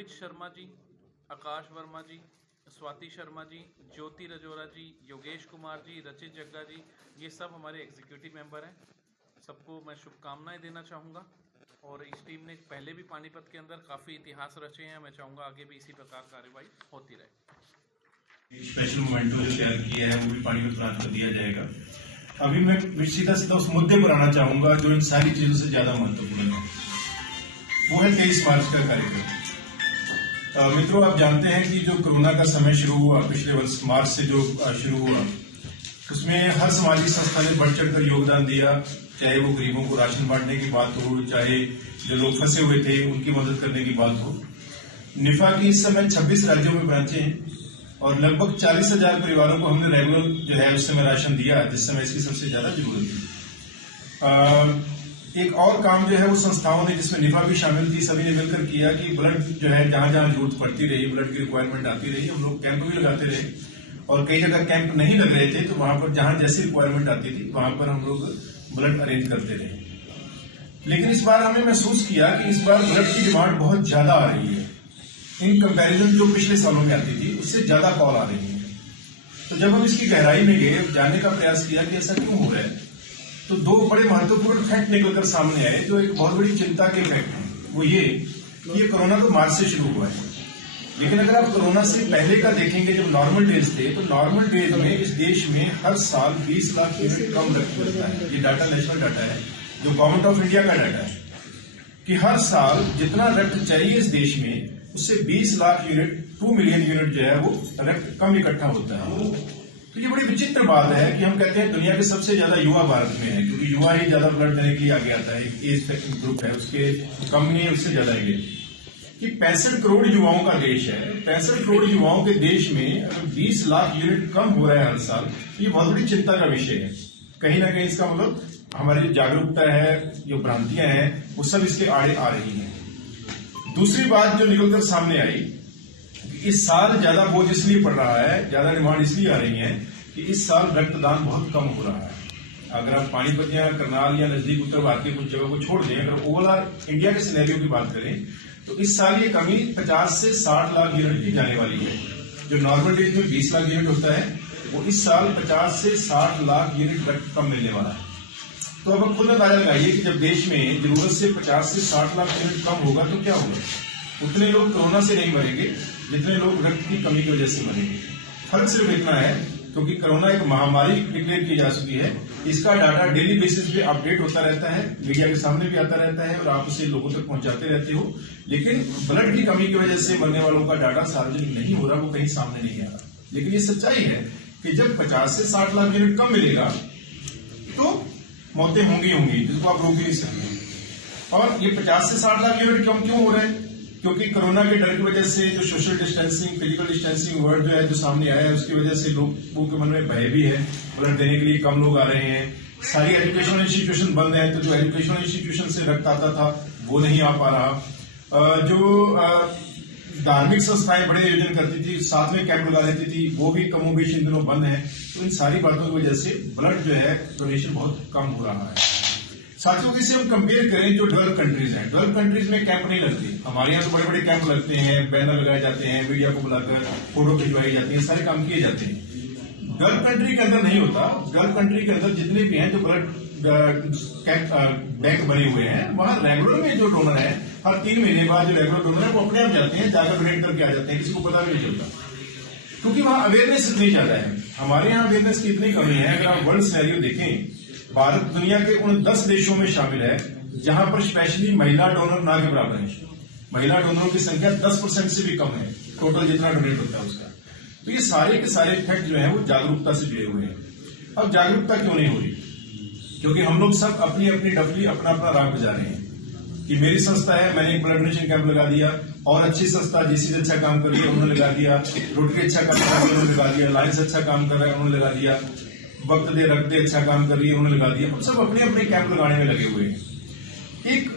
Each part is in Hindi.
रोहित शर्मा जी, आकाश वर्मा जी, स्वाति शर्मा जी, ज्योति रजोरा जी, योगेश कुमार जी, रचित जग्गा जी, ये सब हमारे एग्जीक्यूटिव मेंबर हैं। सबको मैं शुभकामनाएं देना चाहूँगा। और इस टीम ने पहले भी पानीपत के अंदर काफ़ी इतिहास रचे हैं। मैं चाहूँगा आगे भी इसी प्रकार कार्यवाही होती रहे। स्पेशल मोमेंटो जो तैयार किया है वो भी पानीपत ब्रांच को दिया जाएगा। अभी मैं सीधा उस मुद्दे पर आना चाहूंगा जो इन सारी चीजों से ज्यादा महत्वपूर्ण है, वो है 23 मार्च का कार्यक्रम। मित्रों, आप जानते हैं कि जो कोरोना का समय शुरू हुआ पिछले वर्ष मार्च से जो शुरू हुआ, उसमें हर सामाजिक संस्था ने बढ़ चढ़कर योगदान दिया। चाहे वो गरीबों को राशन बांटने की बात हो, चाहे जो लोग फंसे हुए थे उनकी मदद करने की बात हो। निफा की इस समय 26 राज्यों में ब्रांचें हैं और लगभग 40,000 परिवारों को हमने रेगुलर जो है उस समय राशन दिया, जिस समय इसकी सबसे ज्यादा जरूरत थी। एक और काम जो है वो संस्थाओं ने, जिसमें निफा भी शामिल थी, सभी ने मिलकर किया कि ब्लड जो है जहां जहां जरूरत पड़ती रही, ब्लड की रिक्वायरमेंट आती रही, हम लोग कैंप भी लगाते रहे। और कई जगह कैंप नहीं लग रहे थे तो वहां पर जहां जैसी रिक्वायरमेंट आती थी वहां पर हम लोग ब्लड अरेंज करते रहे। लेकिन इस बार हमने महसूस किया कि इस बार ब्लड की डिमांड बहुत ज्यादा आ रही है। इन कंपैरिजन जो पिछले सालों में आती थी उससे ज्यादा कॉल आ रही है। तो जब हम इसकी गहराई में गए, जानने का प्रयास किया कि ऐसा क्यों हो रहा है, तो दो बड़े महत्वपूर्ण फैक्ट निकलकर सामने आए जो एक बहुत बड़ी चिंता के फैक्ट हैं। वो ये कोरोना तो मार्च से शुरू हुआ है, लेकिन अगर आप कोरोना से पहले का देखेंगे, जब नॉर्मल डेज थे, तो नॉर्मल डेज में इस देश में हर साल 20 लाख यूनिट कम रक्त मिलता है। ये डाटा नेशनल डाटा है, जो गवर्नमेंट ऑफ इंडिया का डाटा है कि हर साल जितना रक्त चाहिए इस देश में उससे 20 लाख यूनिट, 2 मिलियन यूनिट जो है वो रक्त कम इकट्ठा होता है। तो ये बड़ी विचित्र बात है कि हम कहते हैं दुनिया के सबसे ज्यादा युवा भारत में है, क्योंकि युवा ही ज्यादा ब्लड देने के लिए आगे आता है। एज ग्रुप है उसके कम नहीं है, उससे ज्यादा है कि 65 करोड़ युवाओं का देश है। 65 करोड़ युवाओं के देश में अगर 20 लाख यूनिट कम हो रहा है हर साल, ये बहुत बड़ी चिंता का विषय है। कहीं ना कहीं इसका मतलब हमारी जो जागरूकता है, जो भ्रांतियां हैं, वो सब इसके आड़े आ रही है। दूसरी बात जो निकलकर सामने आई, इस साल ज्यादा बोझ इसलिए पड़ रहा है, ज्यादा डिमांड इसलिए आ रही है कि इस साल रक्तदान बहुत कम हो रहा है। अगर आप पानीपत या करनाल या नजदीक उत्तर भारत की कुछ जगह को छोड़ दें, अगर ओवरऑल इंडिया के सिनेरियो की बात करें, तो इस साल ये कमी 50 से 60 लाख यूनिट की जाने वाली है। जो नॉर्मल डेज में 20 लाख यूनिट होता है, वो इस साल 50 से 60 लाख यूनिट रक्त कम मिलने वाला है। तो अब खुद अंदाजा लगाइए कि जब देश में जरूरत से 50 से 60 लाख यूनिट कम होगा तो क्या होगा। उतने लोग कोरोना से नहीं मरेंगे जितने लोग रक्त की कमी की वजह से मरेंगे। फर्क सिर्फ इतना है, क्योंकि कोरोना एक महामारी डिक्लेयर की जा चुकी है, इसका डाटा डेली बेसिस पे अपडेट होता रहता है, मीडिया के सामने भी आता रहता है और आप उसे लोगों तक पहुंचाते रहते हो। लेकिन ब्लड की कमी की वजह से मरने वालों का डाटा सार्वजनिक नहीं हो रहा, वो कहीं सामने नहीं आ रहा। लेकिन ये सच्चाई है कि जब 50 से 60 लाख यूनिट कम मिलेगा तो मौतें होंगी, जिसको आप रोक नहीं सकते। और ये 50 से 60 लाख यूनिट कम क्यों हो रहे हैं? क्योंकि कोरोना के डर की वजह से जो social distancing, physical distancing word जो है जो सामने आया है, उसकी वजह से लोगों के मन में भय भी है। ब्लड देने के लिए कम लोग आ रहे हैं। सारी एजुकेशनल इंस्टीट्यूशन बंद है, तो जो एजुकेशनल इंस्टीट्यूशन से रक्त आता था वो नहीं आ पा रहा। जो धार्मिक संस्थाएं बड़े आयोजन करती थी, साथ में कैंप लगा देती थी, वो भी कमोबेश इन दिनों बंद है। तो इन सारी बातों की वजह से ब्लड जो है डोनेशन बहुत कम हो रहा है। साथियों, इसे हम कंपेयर करें जो डेवलप कंट्रीज हैं, डेवलप कंट्रीज में कैंप नहीं लगते। हमारे यहाँ तो बड़े बड़े कैंप लगते हैं, बैनर लगाए जाते हैं, मीडिया को बुलाकर फोटो खिंचवाई जाती है, सारे काम किए जाते हैं। डेवलप कंट्री के अंदर नहीं होता। डेवलप कंट्री के अंदर जितने भी हैं जो ब्लड बैंक बने हुए हैं, वहां रेगुलर में जो डोनर है, हर 3 महीने बाद जो रेगुलर डोनर है वो अपने आप जाते हैं, जाकर डोनेट करके आ जाते हैं, किसी को पता भी नहीं चलता, क्योंकि वहां अवेयरनेस इतनी ज्यादा है। हमारे यहाँ अवेयरनेस की इतनी कमी है। अगर आप वर्ल्ड सिनेरियो देखें, भारत दुनिया के उन 10 देशों में शामिल है जहां पर स्पेशली महिला डोनर ना के बराबर है। महिला डोनरों की संख्या 10% से भी कम है टोटल जितना डोनेट होता है उसका। तो ये सारे के सारे फैक्ट जो है वो जागरूकता से जुड़े हुए हैं। अब जागरूकता क्यों नहीं हो रही? क्योंकि हम लोग सब अपनी अपनी डफली अपना अपना राग बजा रहे हैं कि मेरी संस्था है, मैंने एक ब्लड डोनेशन कैंप लगा दिया, और अच्छी संस्था जिससे अच्छा काम कर रही है उन्होंने लगा दिया, रोटरी अच्छा काम कर रही है उन्होंने लगा दिया, लायंस अच्छा काम कर रहा है उन्होंने लगा दिया, वक्त दे रख दे अच्छा काम कर रही है उन्होंने लगा दिया। हम सब अपने अपने कैंप लगाने में लगे हुए हैं। एक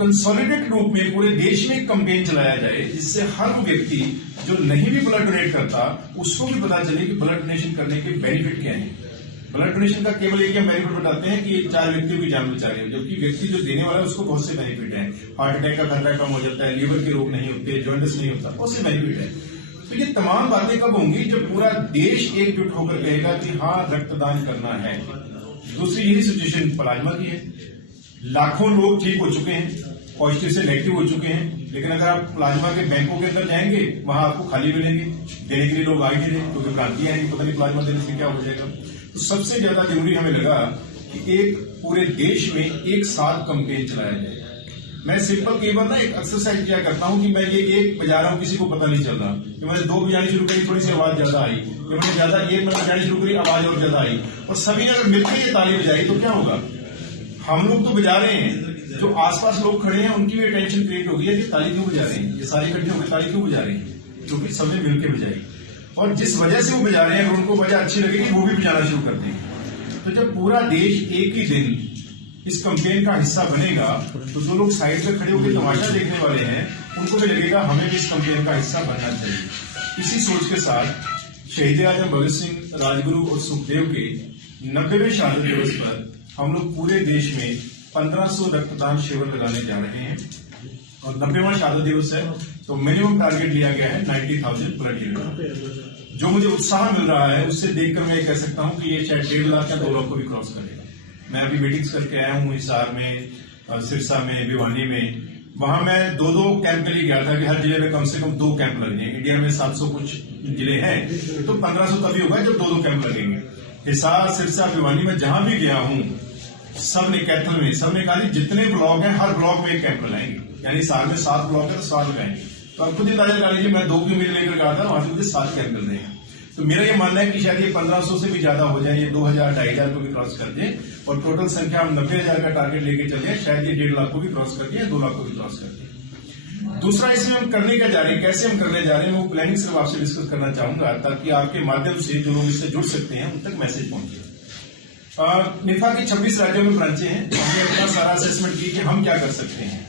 कंसोलिडेटेड रूप में पूरे देश में एक कैंपेन चलाया जाए जिससे हर व्यक्ति जो नहीं भी ब्लड डोनेट करता उसको भी पता चले कि ब्लड डोनेशन करने के बेनिफिट क्या है। ब्लड डोनेशन का केवल एक बेनिफिट बताते हैं कि 4 व्यक्तियों की जान बचा रहे हो, जबकि व्यक्ति जो देने वाला है उसको बहुत से बेनिफिट है। हार्ट अटैक का खतरा कम हो जाता है, लीवर के रोग नहीं होते, जॉन्डिस नहीं होता, बहुत से बेनिफिट है। तो ये तमाम बातें कब होंगी जब पूरा देश एकजुट होकर कहेगा कि हाँ रक्तदान करना है। दूसरी यही सिचुएशन प्लाज्मा की है। लाखों लोग ठीक हो चुके हैं, पॉजिटिव से नेगेटिव हो चुके हैं, लेकिन अगर आप प्लाज्मा के बैंकों के अंदर जाएंगे वहां आपको खाली मिलेंगे, देने के लिए लोग आए नहीं रहे, क्योंकि भ्रांतियां हैं कि पता नहीं प्लाज्मा देने से क्या हो जाएगा। तो सबसे ज्यादा जरूरी हमें लगा कि एक पूरे देश में एक साथ कैंपेन चलाया जाए। मैं सिंपल केवल ना एक एक्सरसाइज किया करता हूं कि मैं ये एक बजा रहा हूं, किसी को पता नहीं चल रहा कि मैंने 2 बजानी शुरू करी, थोड़ी सी आवाज ज्यादा आई, मैंने ज्यादा ये मैं बजानी शुरू करी, आवाज और ज्यादा आई, और सभी ने अगर मिलकर ये ताली बजाई तो क्या होगा? हम लोग तो बजा रहे हैं, जो आसपास लोग खड़े हैं उनकी भी टेंशन क्रिएट हो गई है कि ताली क्यों बजा रहे हैं, ये सारे इकट्ठे होकर ताली क्यों बजा रहे हैं, क्योंकि सबने मिलकर बजाई। और जिस वजह से वो बजा रहे हैं अगर उनको वजह अच्छी लगेगी वो भी बजाना शुरू कर देंगे। तो जब पूरा देश एक ही दिन इस कैंपेन का हिस्सा बनेगा तो जो लोग साइड पे खड़े होकर तमाशा देखने वाले हैं उनको भी लगेगा हमें भी इस कैंपेन का हिस्सा बनना चाहिए। इसी सोच के साथ शहीद आजम भगत सिंह, राजगुरु और सुखदेव के 90वें शहादत दिवस पर हम लोग पूरे देश में 1500 रक्तदान शिविर लगाने जा रहे हैं। और 90वां शहादत दिवस है तो मिनिमम टारगेट लिया गया है 90,000 ब्लड यूनिट। जो मुझे उत्साह मिल रहा है उससे देखकर मैं कह सकता हूं कि ये शायद 1.5 लाख या 2 लाख को भी क्रॉस करेगा। मैं अभी मीटिंग्स करके आया हूं हिसार में, सिरसा में, भिवानी में। वहां मैं 2-2 कैंप के लिए गया था कि हर जिले में कम से कम 2 कैंप लगेंगे। इंडिया में 700 कुछ जिले हैं तो 1500 तभी होगा जब 2-2 कैंप लगेंगे। हिसार, सिरसा, भिवानी में जहां भी गया हूं सबने कैथल में सबने कहा जितने ब्लॉक हैं हर ब्लॉक में एक कैंप लगाएंगे, यानी साल में 7 ब्लॉक है तो 7 लगाएंगे। तो आप खुद ही अंदाजा कर लीजिए, मैं 2 किलोमीटर लेकर गया था, वहां से मुझे 7 कैंप मिल रहे हैं। तो मेरा ये मानना है कि शायद ये 1500 से भी ज्यादा हो जाए, ये 2000, 2500 को भी क्रॉस कर दे, और टोटल संख्या हम 90,000 का टारगेट लेके चले, शायद ये 1.5 लाख को भी क्रॉस कर दिया, 2 लाख को भी क्रॉस कर दिया। दूसरा इसमें हम करने क्या जा रहे हैं, कैसे हम करने जा रहे हैं, वो प्लानिंग सिर्फ आपसे डिस्कस करना चाहूंगा ताकि आपके माध्यम से जो लोग इससे जुड़ सकते हैं उन तक मैसेज पहुंचे। निफा की 26 राज्यों में ब्रांचें हैं। हमने अपना सारा असेसमेंट की कि हम क्या कर सकते हैं,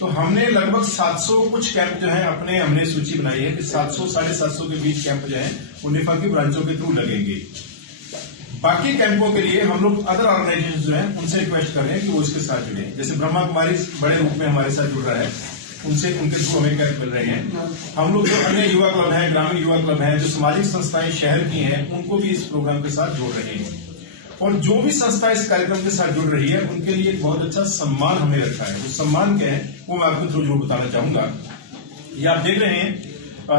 तो हमने लगभग 700 कुछ कैंप जो है हमने सूची बनाई है कि 700 750 के बीच कैंप जो है वो निफा की ब्रांचों के थ्रू लगेंगे। बाकी कैंपों के लिए हम लोग अदर ऑर्गेनाइजेशन जो है उनसे रिक्वेस्ट कर रहे हैं कि वो इसके साथ जुड़े। जैसे ब्रह्मा कुमारी बड़े रूप में हमारे साथ जुड़ रहा है, उनसे उनके थ्रू हमें कैंप मिल रहे हैं। हम लोग जो अन्य युवा क्लब है, ग्रामीण युवा क्लब है, जो सामाजिक संस्थाएं शहर की हैं, उनको भी इस प्रोग्राम के साथ जोड़ रहे हैं। और जो भी संस्था इस कार्यक्रम के साथ जुड़ रही है उनके लिए एक बहुत अच्छा सम्मान हमने रखा है। वो सम्मान क्या है वो मैं आपको जरूर बताना चाहूंगा। ये आप देख रहे हैं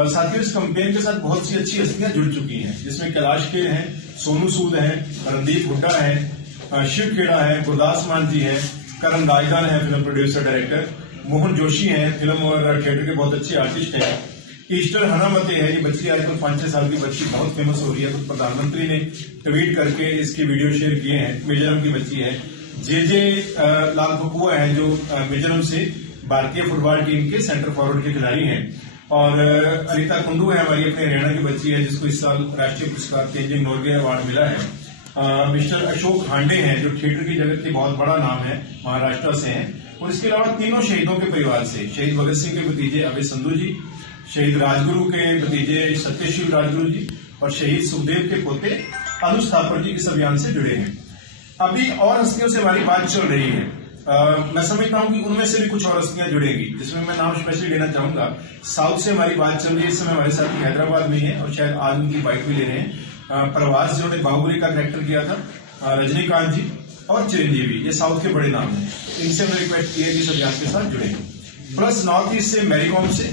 साथियों, इस कैंपेन के साथ बहुत सी अच्छी हस्तियां जुड़ चुकी हैं, जिसमें कैलाश खेर हैं, सोनू सूद हैं, रणदीप हुड्डा है, शिव खेड़ा है, गुरदास मान जी है, करण राजदान है film producer director, Mohan Joshi हैं फिल्म और थिएटर के बहुत अच्छे आर्टिस्ट हैं, ईस्टर हनामते है, ये बच्ची आजकल 5-6 साल की बच्ची बहुत फेमस हो रही है, तो प्रधानमंत्री ने ट्वीट करके इसकी वीडियो शेयर किए हैं। मिजोरम की बच्ची है। जे लाल पपुआ है जो मिजोरम से भारतीय फुटबॉल टीम के सेंटर फॉरवर्ड के खिलाड़ी हैं। और अनिता कुंडू है हमारी अपने हरियाणा की बच्ची है जिसको इस साल राष्ट्रीय पुरस्कार तेजिंग नोर्गे अवार्ड मिला है। मिस्टर अशोक हांडे हैं जो थिएटर की जगत के बहुत बड़ा नाम है, महाराष्ट्र से हैं। और इसके अलावा तीनों शहीदों के परिवार से, शहीद भगत सिंह के भतीजे अभय संधू जी, शहीद राजगुरु के भतीजे सत्यशील राजगुरु जी और शहीद सुखदेव के पोते अनुज थापर जी इस अभियान से जुड़े हैं। अभी और हस्तियों से हमारी बात चल रही है। मैं समझता हूं कि उनमें से भी कुछ और हस्तियां जुड़ेंगी, जिसमें मैं नाम स्पेशली लेना चाहूंगा। साउथ से हमारी बात चल रही है, इस समय हमारे साथी हैदराबाद में है और शायद आज उनकी बाइक भी ले रहे हैं। प्रभास जिन्होंने बाहुबली का कैरेक्टर किया था, रजनीकांत जी और चिरंजीवी, ये साउथ के बड़े नाम हैं। इनसे मैं रिक्वेस्ट की है कि इस अभियान के साथ जुड़े। प्लस नॉर्थ ईस्ट से मैरीकॉम से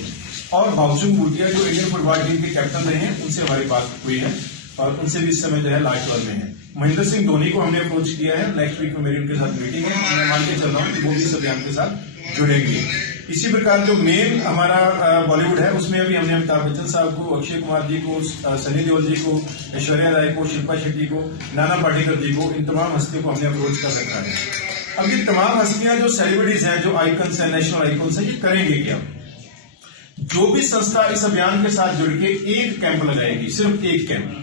और भावचुंग भूटिया जो इंडियन फुटबॉल टीम के कैप्टन रहे हैं, उनसे हमारी बात हुई है और उनसे भी इस समय जो है लास्ट ओवर में है। महेंद्र सिंह धोनी को हमने अप्रोच किया है, नेक्स्ट वीक में मेरी उनके साथ मीटिंग है। मैं मान के चल रहा हूँ कि वो भी इस अभियान के साथ जुड़ेंगे। इसी प्रकार जो मेन हमारा बॉलीवुड है उसमें अभी हमने अमिताभ बच्चन साहब को, अक्षय कुमार जी को, सनी देओल जी को, ऐश्वर्या राय को, शिल्पा शेट्टी को, नाना पाटेकर जी को, इन तमाम हस्तियों को हमने अप्रोच कर रखा है। अब ये तमाम हस्तियां जो सेलिब्रिटीज हैं, जो आइकन्स हैं, नेशनल आइकन्स हैं, ये करेंगे क्या? जो भी संस्था इस अभियान के साथ जुड़ के एक कैंप लगाएगी, सिर्फ एक कैंप,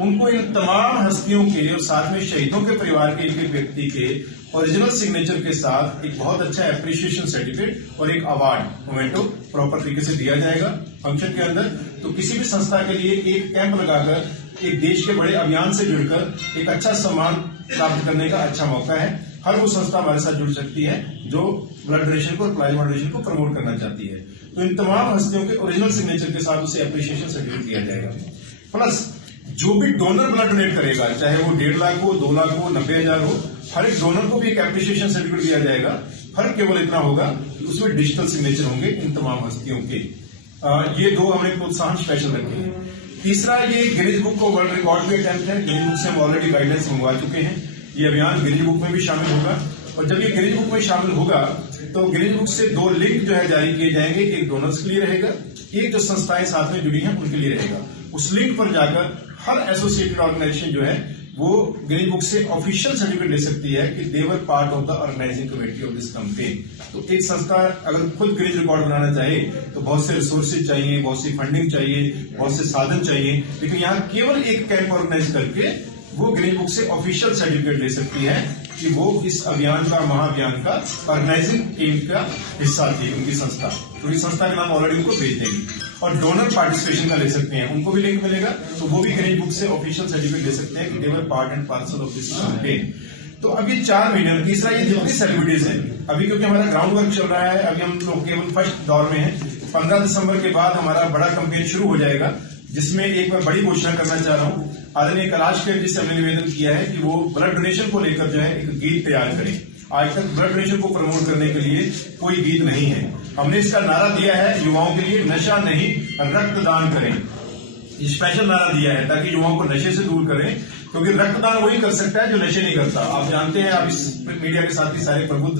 उनको इन तमाम हस्तियों के और साथ में शहीदों के परिवार के एक व्यक्ति के ओरिजिनल सिग्नेचर के साथ एक बहुत अच्छा एप्रिसिएशन सर्टिफिकेट और एक अवार्ड मोमेंटो प्रॉपर तरीके से दिया जाएगा फंक्शन के अंदर। तो किसी भी संस्था के लिए एक कैंप लगाकर एक देश के बड़े अभियान से जुड़कर एक अच्छा सम्मान प्राप्त करने का अच्छा मौका है। हर वो संस्था हमारे साथ जुड़ सकती है जो ब्लड डोनेशन को और प्लाज्मा डोनेशन को प्रमोट करना चाहती है। तो इन तमाम हस्तियों के ओरिजिनल सिग्नेचर के साथ उसे अप्रिशिएशन सर्टिफिकेट दिया जाएगा। प्लस जो भी डोनर ब्लड डोनेट करेगा, चाहे वो 1.5 लाख हो, 2 लाख हो, 90,000 हो, हर एक डोनर को भी एक एप्रिशिएशन सर्टिफिकेट दिया जाएगा। फर्क केवल इतना होगा कि उसमें डिजिटल सिग्नेचर होंगे इन तमाम हस्तियों के। ये 2 हमने प्रोत्साहन स्पेशल रखे हैं। तीसरा, ये गिनीज बुक को वर्ल्ड रिकॉर्ड भी अटेम्प्ट है। गिनीज बुक से हम ऑलरेडी गाइडलाइंस मंगवा चुके हैं। ये अभियान गिनीज बुक में भी शामिल होगा, और जब ये गिनीज बुक में शामिल होगा तो गिनीज बुक से 2 लिंक जो है जारी किए जाएंगे। एक डोनर्स के लिए रहेगा, एक जो संस्थाएं साथ में जुड़ी हैं उनके लिए रहेगा। उस लिंक पर जाकर हर एसोसिएटेड ऑर्गेनाइजेशन जो है वो गिनीज बुक से ऑफिशियल सर्टिफिकेट ले सकती है कि they were part of the organising committee of this campaign. तो एक संस्था अगर खुद गिनीज रिकॉर्ड बनाना चाहे तो बहुत से रिसोर्सेज चाहिए, बहुत सी फंडिंग चाहिए, बहुत से साधन चाहिए, लेकिन यहाँ केवल एक कैंप ऑर्गेनाइज करके वो गिनीज बुक से ऑफिशियल सर्टिफिकेट ले सकती है कि वो इस अभियान का, महाअभियान का ऑर्गेनाइजिंग टीम का हिस्सा थी उनकी संस्था। तो इस संस्था का नाम ऑलरेडी उनको भेज देंगी। और डोनर पार्टिसिपेशन का ले सकते हैं, उनको भी लिंक मिलेगा, तो वो भी गिनीज बुक से ऑफिशियल सर्टिफिकेट ले सकते हैं कि they were part and parcel of this campaign. तो अब ये 4 महीने। तीसरा, ये जितनी सेलिब्रिटीज हैं, अभी क्योंकि हमारा ग्राउंड वर्क चल रहा है, अभी हम लोग केवल फर्स्ट दौर में हैं। 15 दिसंबर के बाद हमारा बड़ा कैंपेन शुरू हो जाएगा, जिसमें एक बार बड़ी घोषणा करना चाह रहा हूं। आदरणीय कैलाश खेर जी से हमने निवेदन किया है कि वो ब्लड डोनेशन को लेकर जो है एक गीत तैयार करें। आज तक ब्लड डोनेशन को प्रमोट करने के लिए कोई गीत नहीं है। हमने इसका नारा दिया है युवाओं के लिए, नशा नहीं रक्तदान करें। स्पेशल नारा दिया है ताकि युवाओं को नशे से दूर करें, क्योंकि रक्तदान वही कर सकता है जो नशे नहीं करता। आप जानते हैं, आप इस मीडिया के साथ ही सारे प्रबुद्ध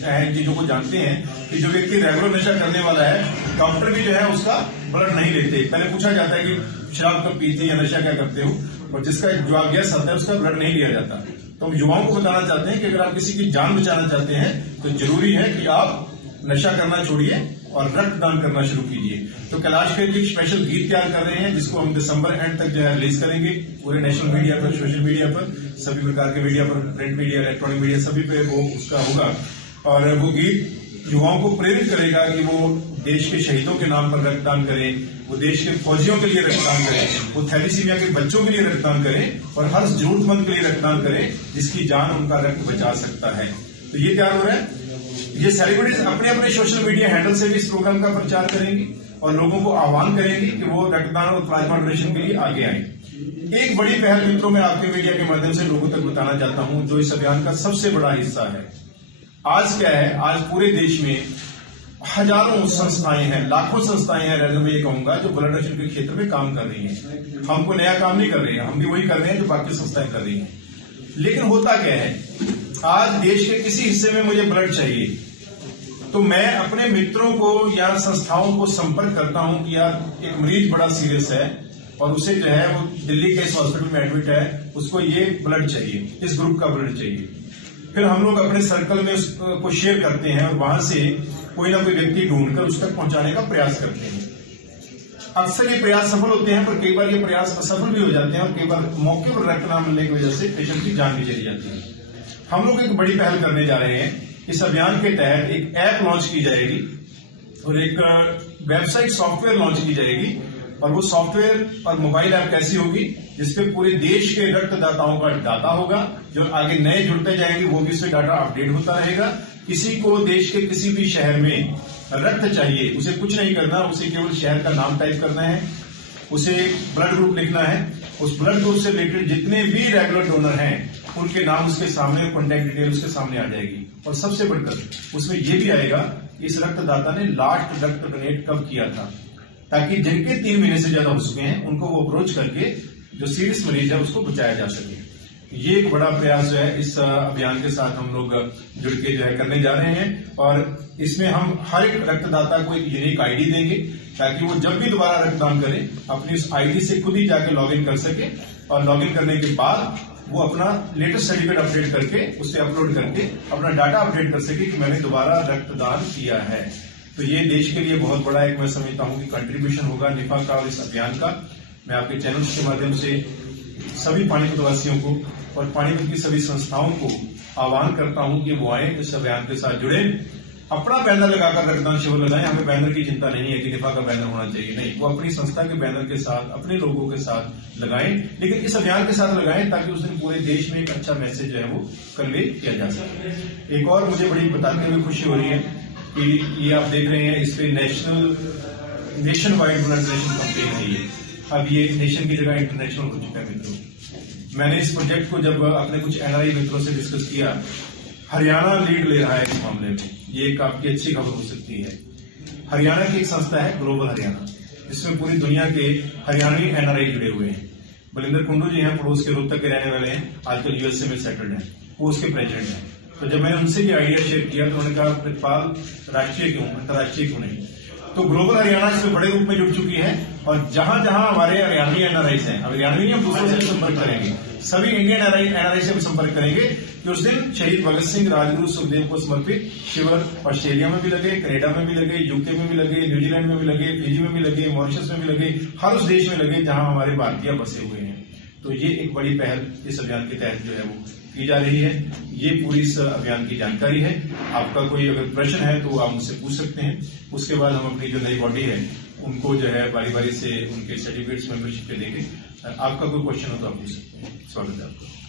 हैं चीजों को जानते हैं कि जो व्यक्ति रेगुलर नशा करने वाला है, डॉक्टर भी जो है उसका ब्लड नहीं लेते। पहले पूछा जाता है कि शराब कब पीते या नशा क्या करते हो, और जिसका जवाब यस आता है उसका ब्लड नहीं लिया जाता। तो हम युवाओं को बताना चाहते हैं कि अगर आप किसी की जान बचाना चाहते हैं तो जरूरी है कि आप नशा करना छोड़िए और रक्तदान करना शुरू कीजिए। तो कैलाश खेर जी स्पेशल गीत तैयार कर रहे हैं, जिसको हम दिसंबर एंड तक जो है रिलीज करेंगे पूरे नेशनल मीडिया पर, सोशल मीडिया पर, सभी प्रकार के मीडिया पर, प्रिंट मीडिया, इलेक्ट्रॉनिक मीडिया, सभी पे वो उसका होगा। और वो गीत युवाओं को प्रेरित करेगा कि वो देश के शहीदों के नाम पर रक्तदान करें, वो देश के फौजियों के लिए रक्तदान करें, वो थैलीसीमिया के बच्चों के लिए रक्तदान करें, और हर जरूरतमंद के लिए रक्तदान करें जिसकी जान उनका रक्त बचा सकता है। तो ये तैयार हो रहा है। ये सेलिब्रिटीज अपने अपने सोशल मीडिया हैंडल से भी इस प्रोग्राम का प्रचार करेंगी और लोगों को आह्वान करेंगी कि वो रक्तदान और प्लाज्मा डोनेशन के लिए आगे आए। एक बड़ी पहल मित्रों में आपके मीडिया के माध्यम से लोगों तक बताना चाहता हूं, जो इस अभियान का सबसे बड़ा हिस्सा है। आज क्या है, आज पूरे देश में हजारों संस्थाएं हैं, लाखों संस्थाएं हैं, रैजो में ये कहूंगा, जो ब्लड डोनेशन के क्षेत्र में काम कर रही हैं। हम कोई नया काम नहीं कर रहे हैं, हम भी वही कर रहे हैं जो बाकी संस्थाएं कर रही हैं। लेकिन होता क्या है, आज देश के किसी हिस्से में मुझे ब्लड चाहिए तो मैं अपने मित्रों को या संस्थाओं को संपर्क करता हूं कि यार एक मरीज बड़ा सीरियस है और उसे जो है वो दिल्ली के इस हॉस्पिटल में एडमिट है, उसको ये ब्लड चाहिए, इस ग्रुप का ब्लड चाहिए। फिर हम लोग अपने सर्कल में उसको शेयर करते हैं और वहां से कोई ना कोई व्यक्ति ढूंढकर उस तक पहुंचाने का प्रयास करते हैं। अक्सर ये प्रयास सफल होते हैं, पर कई बार ये प्रयास असफल भी हो जाते हैं और कई बार मौके पर रक्त न मिलने की वजह से पेशेंट की जान भी चली जाती है। हम लोग एक बड़ी पहल करने जा रहे हैं। इस अभियान के तहत एक ऐप लॉन्च की जाएगी और एक वेबसाइट सॉफ्टवेयर लॉन्च की जाएगी। और वो सॉफ्टवेयर और मोबाइल ऐप कैसी होगी, जिसपे पूरे देश के रक्तदाताओं का डाटा होगा, जो आगे नए जुड़ते जाएंगे वो भी उससे डाटा अपडेट होता रहेगा। किसी को देश के किसी भी शहर में रक्त चाहिए, उसे कुछ नहीं करना, उसे केवल शहर का नाम टाइप करना है, उसे ब्लड ग्रुप लिखना है, उस ब्लड ग्रुप से रिलेटेड जितने भी रेगुलर डोनर हैं उनके नाम उसके सामने, कॉन्टैक्ट डिटेल उसके सामने आ जाएगी। और सबसे बढ़कर उसमें यह भी आएगा इस रक्तदाता ने लास्ट रक्त डोनेट कब किया था, ताकि जिनके 3 महीने से ज्यादा हो चुके हैं उनको वो अप्रोच करके जो सीरियस मरीज है उसको बचाया जा सके। ये एक बड़ा प्रयास जो है इस अभियान के साथ हम लोग जुड़ के जो है करने जा रहे हैं। और इसमें हम हर एक रक्तदाता को एक यूनिक आईडी देंगे, ताकि वो जब भी दोबारा रक्तदान करे अपनी उस आईडी से खुद ही जाके लॉगिन कर सके, और लॉगिन करने के बाद वो अपना लेटेस्ट सर्टिफिकेट अपडेट करके उसे अपलोड करके अपना डाटा अपडेट कर सके कि मैंने दोबारा रक्तदान किया है। तो ये देश के लिए बहुत बड़ा एक मैं समझता हूं कि कंट्रीब्यूशन होगा निफा का और इस अभियान का। मैं आपके चैनल्स के माध्यम से सभी पानीपत वासियों को और पानीपत की सभी संस्थाओं को आह्वान करता हूं कि वो आए, इस अभियान के साथ जुड़े अपना बैनर लगाकर रक्तदान शिविर लगाएं। हमें बैनर की चिंता नहीं है कि निफा का बैनर होना चाहिए, नहीं, वो अपनी संस्था के बैनर के साथ अपने लोगों के साथ लगाएं, लेकिन इस अभियान के साथ लगाएं ताकि उस दिन पूरे देश में एक अच्छा मैसेज जो है वो कन्वे किया जा सके। एक और मुझे बड़ी बताते हुए खुशी हो रही है कि ये आप देख रहे हैं, इस पे nation wide blood donation campaign है ये। अब ये नेशन की जगह इंटरनेशनल हो चुका है। मित्रों, मैंने इस प्रोजेक्ट को जब अपने कुछ एनआरआई मित्रों से डिस्कस किया, हरियाणा लीड ले रहा है इस मामले में। ये एक आपकी अच्छी खबर हो सकती है। हरियाणा की एक संस्था है ग्लोबल हरियाणा, जिसमें पूरी दुनिया के हरियाणवी एनआरआई जुड़े हुए हैं। बलिंदर कुंडू जी हैं, पड़ोस के रोहतक के रहने वाले हैं, आजकल यूएसए में सेटल्ड हैं, वो उसके प्रेसिडेंट हैं। तो जब मैंने उनसे ये आइडिया शेयर किया तो उन्होंने कहा प्रतिपाल राष्ट्रीय क्यों, अंतर्राष्ट्रीय क्यों नहीं। तो ग्लोबल हरियाणा इसमें बड़े रूप में जुड़ चुकी है, और जहां जहां हमारे हरियाणवी एनआरआई हैं, अब हरियाणवी नहीं, हम दूसरों से भी संपर्क करेंगे, सभी इंडियन एनआरआई से भी संपर्क करेंगे कि उस दिन शहीद भगत सिंह, राजगुरु, सुखदेव को समर्पित शिविर ऑस्ट्रेलिया में भी लगे, कनाडा में भी लगे, यूके में भी लगे, न्यूजीलैंड में भी लगे, फिजी में भी लगे, मॉरिशस में भी लगे, हर उस देश में लगे जहां हमारे भारतीय बसे हुए हैं। तो ये एक बड़ी पहल इस अभियान के तहत जो है वो की जा रही है। ये पूरी इस अभियान की जानकारी है। आपका कोई अगर प्रश्न है तो आप मुझसे पूछ सकते हैं। उसके बाद हम अपनी जो नई बॉडी है उनको जो है बारी बारी से उनके सर्टिफिकेट्स मेंबरशिप पे देंगे। आपका कोई क्वेश्चन हो तो आप पूछ सकते हैं। स्वागत है आपका।